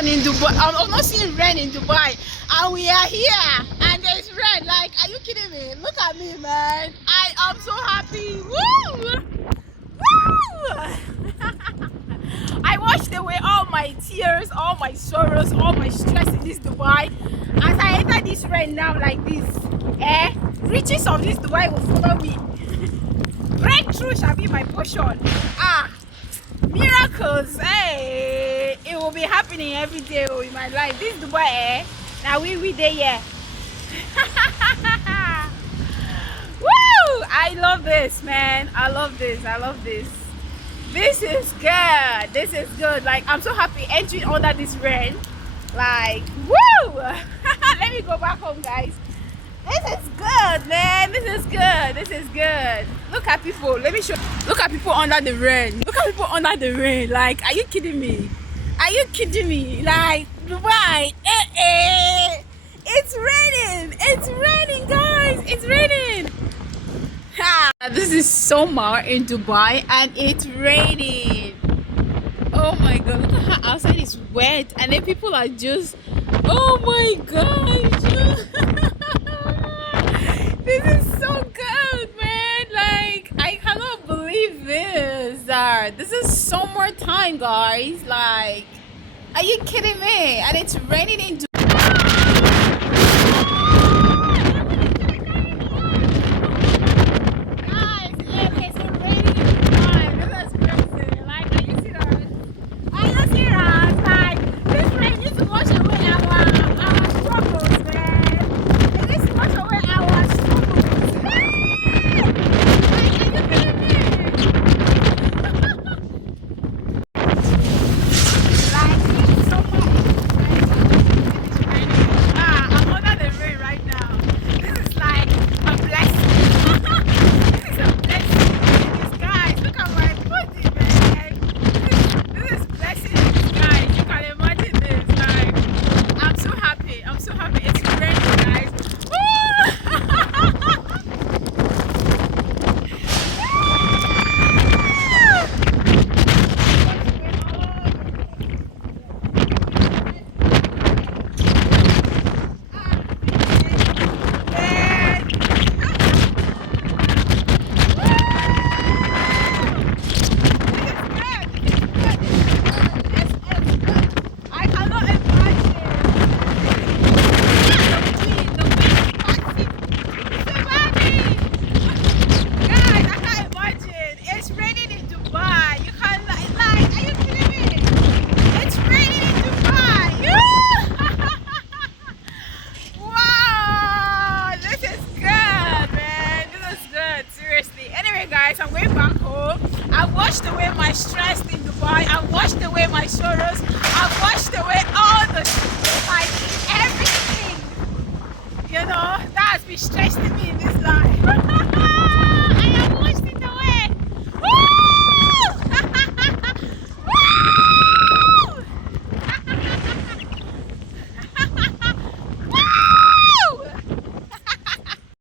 sun in Dubai. I'm not seeing rain in Dubai, and we are here, and there's rain. Like, are you kidding me? Look at me, man. I am so happy. Woo! Woo! I washed away all my tears, all my sorrows, all my stress in this Dubai. As I enter this rain now, like this, riches of this Dubai will follow me. Breakthrough shall be my portion. Miracles, hey, it will be happening every day in my life. This Dubai, now we there, yeah. Woo! I love this, man. I love this. This is good. This is good. Like, I'm so happy entering under this rain. Like, woo! Let me go back home, guys. This is good, man. This is good. Look at people. Let me show. Look at people under the rain. Like, are you kidding me? Like, Dubai. It's raining, guys. It's raining. This is summer in Dubai, and it's raining. Oh my god, look at how outside is wet, and then people are just, oh my gosh. This is so good, man. Like, I cannot believe this. This is summertime, guys. Like, are you kidding me? And it's raining in Dubai. Guys, I'm going back home. I washed away my stress in Dubai. I washed away my sorrows. I washed away all the, like, everything, that has been stressing me in this life.